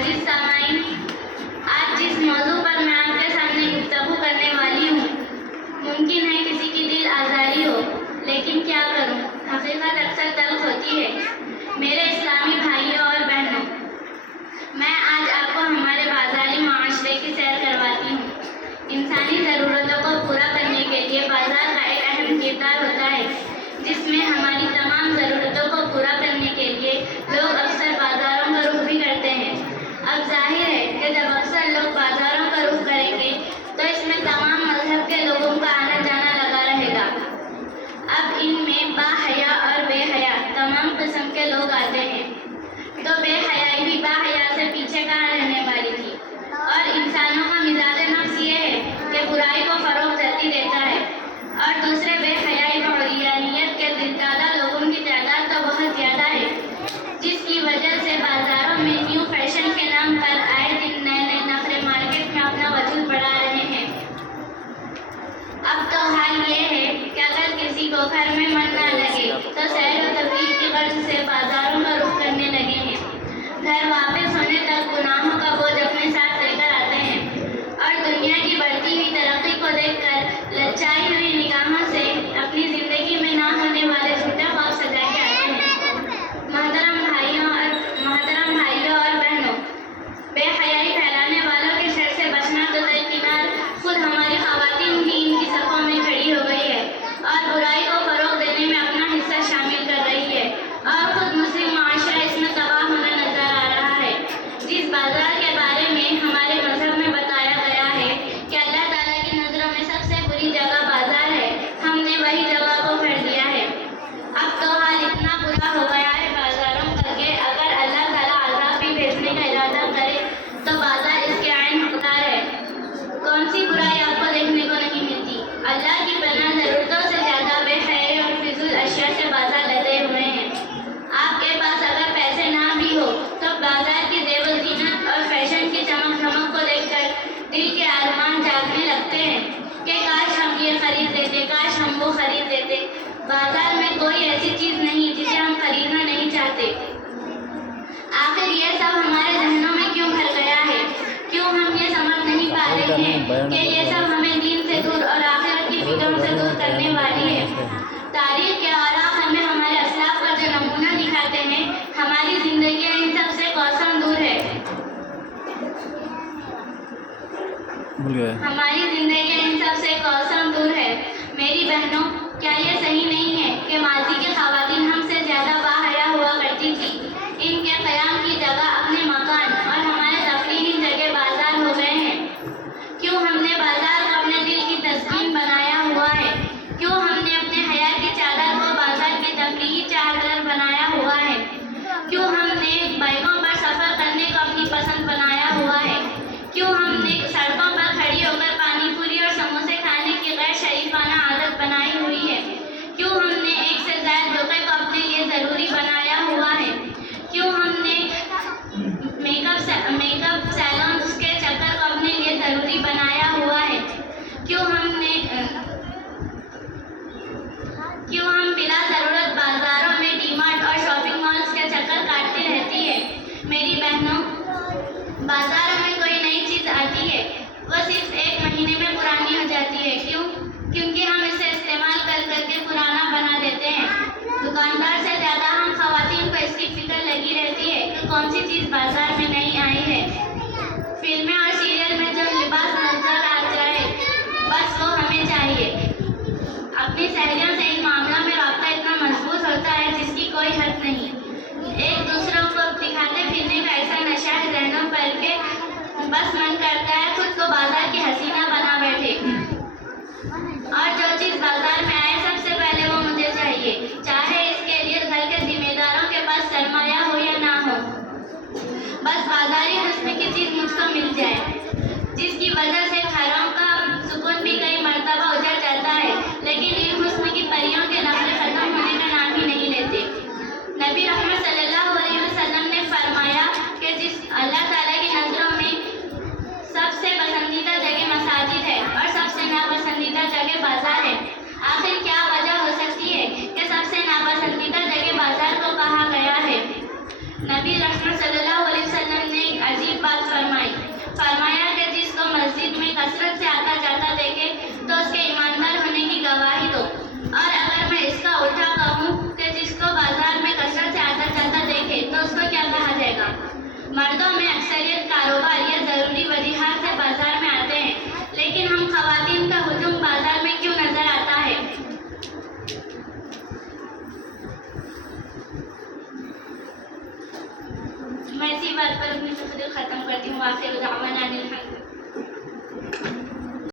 عزیز سامعین، آج جس موضوع پر میں آپ کے سامنے گفتگو کرنے والی ہوں، ممکن ہے کسی کی دل آزاری ہو، لیکن کیا کروں، حقیقت اکثر تلخ ہوتی ہے۔ میرے اسلامی بھائیوں اور بہنوں، میں آج آپ کو ہمارے بازاری معاشرے کی سیر کرواتی ہوں۔ انسانی ضرورتوں کو پورا کرنے کے لیے بازار کا ایک اہم کردار ہوتا ہے، جس میں ہماری تمام ضرورتوں کو پورا کرنے کے لیے لوگ اکثر بازاروں کا رخ بھی کرتے ہیں۔ اب ظاہر ہے کہ جب اکثر لوگ بازاروں کا رخ کریں گے تو اس میں تمام مذہب کے لوگوں کا آنا جانا لگا رہے گا۔ اب ان میں باحیا اور بے حیا تمام قسم کے لوگ آتے ہیں، تو بے حیائی بھی باحیا سے پیچھے کہاں رہنے والی تھی۔ اور انسانوں کا مزاج نفس یہ ہے کہ برائی کو فروغ جلدی دیتا ہے، اور دوسرے بے حیائی و عریانیت کے دلدادہ لوگوں کی تعداد تو بہت زیادہ ہے، جس کی وجہ سے بازاروں میں نیو فیشن کے نام پر آئے دن نئے نئے نخرے مارکیٹ میں اپنا وجود بڑھا رہے ہیں۔ اب تو حال یہ ہے کہ اگر کسی کو گھر میں من نہ لگے تو سیر و تفریح کی غرض سے بازاروں کا رخ کرنے لگے ہیں۔ گھر واپس ہونے تک گناہوں کا بوجھ اپنے ساتھ لے کر آتے ہیں، اور دنیا کی بڑھتی ہوئی ترقی کو دیکھ کر لچائی ہوئی نگاہوں سے اپنی زندگی میں نہ ہونے والے جھوٹے خواب سجا کے آتے ہیں۔ محترم بھائیوں اور بہنوں، بے حیائی پھیلانے والوں کے شر سے بچنا تو درکنار خود ہماری خواتین بھی ان کی صفوں میں کھڑی ہو گئی ہے، اور برائی کو فروغ دینے میں اپنا حصہ شامل کر رہی ہے، اور خود مسلم معاشرہ اس میں تباہ ہونا نظر آ رہا ہے۔ جس بازار کے بارے میں ہمارے مذہب میں بتایا گیا ہے کہ اللہ تعالیٰ کی نظروں میں سب سے بری جگہ بازار ہے، ہم نے وہی جگہ کو پھیر دیا ہے۔ اب تو حال اتنا برا ہو گیا ہے بازاروں کا کہ اگر اللہ تعالیٰ عذاب بھی بھیجنے کا ارادہ کرے تو بازار اس کے عین حقدار ہے۔ کون سی برائی آپ کو دیکھنے کو نہیں ملتی؟ اللہ کی پناہ ضرورتوں سے زیادہ بے حیائی اور فضول اشیاء سے بازار لدے ہوئے ہیں۔ آپ کے پاس اگر پیسے نہ بھی ہو تو بازار کی زیب و زینت اور فیشن کی چمک دھمک کو دیکھ کر دل کے ارمان جاگنے لگتے ہیں کہ کاش ہم یہ خرید لیتے، کاش ہم وہ خرید لیتے۔ بازار میں کوئی ایسی چیز نہیں جسے ہم خریدنا نہیں چاہتے۔ آخر یہ سب ہمارے ذہنوں میں کیوں بھر گیا ہے؟ کیوں ہم یہ سمجھ نہیں پا رہے ہیں کہ یہ سب ہمیں دین سے دور اور آخرت کی فکروں سے دور کرنے والی ہے؟ تاریخ کے اوراق ہمیں ہمارے اسلاف کا جو نمونہ دکھاتے ہیں، ہماری زندگیاں ان سب سے کوساں دور ہے۔ ہماری زندگیاں ان سب سے کوساں دور ہے۔ میری بہنوں، کیا یہ صحیح نہیں ہے کہ ماضی کی خواتین ہم سے زیادہ باحیا ہوا کرتی تھی؟ ان کے قیام کی جگہ اپنے مکان اور ہمارے تفریحی جگہ بازار ہو گئے ہیں۔ کیوں ہم نے بازار کو اپنے دل کی تسکین بنایا ہوا ہے؟ کیوں ہم نے اپنے حیا کی چادر کو بازار کی تفریحی چادر بنایا ہوا ہے؟ کیوں ہم نے بائکوں پر سفر کرنے کو اپنی پسند بنایا ہوا ہے؟ کیوں ہم نے سڑکوں پر کھڑی ہو کر پانی پوری اور سموسے کھانے کی غیر شریفانہ عادت بنائی ہوئی ہے؟ کیوں ہم نے ایک سے زائد دھوکے کو اپنے لیے ضروری بنایا ہوا ہے؟ کیوں ہم نے میک اپ سیلونز کے چکر کو اپنے لیے ضروری بنایا ہوا ہے؟ کیوں ہم بلا ضرورت بازاروں میں ڈی مارٹ اور شاپنگ مالز کے چکر کاٹتی رہتی ہے؟ میری بہنوں، بازاروں میں کوئی نئی چیز آتی ہے، وہ صرف ایک مہینے میں پرانی ہو جاتی ہے۔ کیوں؟ کیونکہ ہم اسے استعمال کر کے پرانا بنا دیتے ہیں۔ دکاندار سے زیادہ ہم خواتین کو اس کی فکر لگی رہتی ہے کہ کون سی چیز بازار میں نئی آئی ہے۔ فلمیں اور سیریل میں جو لباس نظر آ جائے بس وہ ہمیں چاہیے۔ اپنی سہیلیوں سے ایک معاملہ میں رابطہ اتنا مضبوط ہوتا ہے جس کی کوئی حد نہیں۔ ایک دوسروں کو دکھاتے پھرنے کا ایسا نشہ ہے ذہنوں پر کہ بس من کرتا ہے خود کو بازار کی حسینہ بنا بیٹھے، اور جو چیز بازار میں آئے سب سے پہلے وہ مجھے چاہیے، چاہے اس کے لیے گھر کے ذمہ داروں کے پاس سرمایہ ہو یا نہ ہو، بس بازاری حسن کی چیز مجھ کو مل جائے، جس کی وجہ سے گھروں کا سکون بھی کئی مرتبہ اجڑ جاتا ہے، لیکن ان حسن کی پریوں کے نخرے ختم ہونے کا نام ہی نہیں لیتے۔ نبی رحمت صلی اللہ علیہ وسلم نے فرمایا کہ جس اللہ تعالیٰ کی نظروں میں سب سے پسندیدہ جگہ مساجد ہے اور سب سے ناپسندیدہ جگہ بازار ہے۔ آخر کیا وجہ ہو سکتی ہے کہ سب سے ناپسندیدہ جگہ بازار کو کہا گیا ہے؟ نبی رحمت صلی اللہ علیہ وسلم نے ایک عجیب اسی بات پر اپنی تقریر ختم کرتی ہوں. آخر دعوانا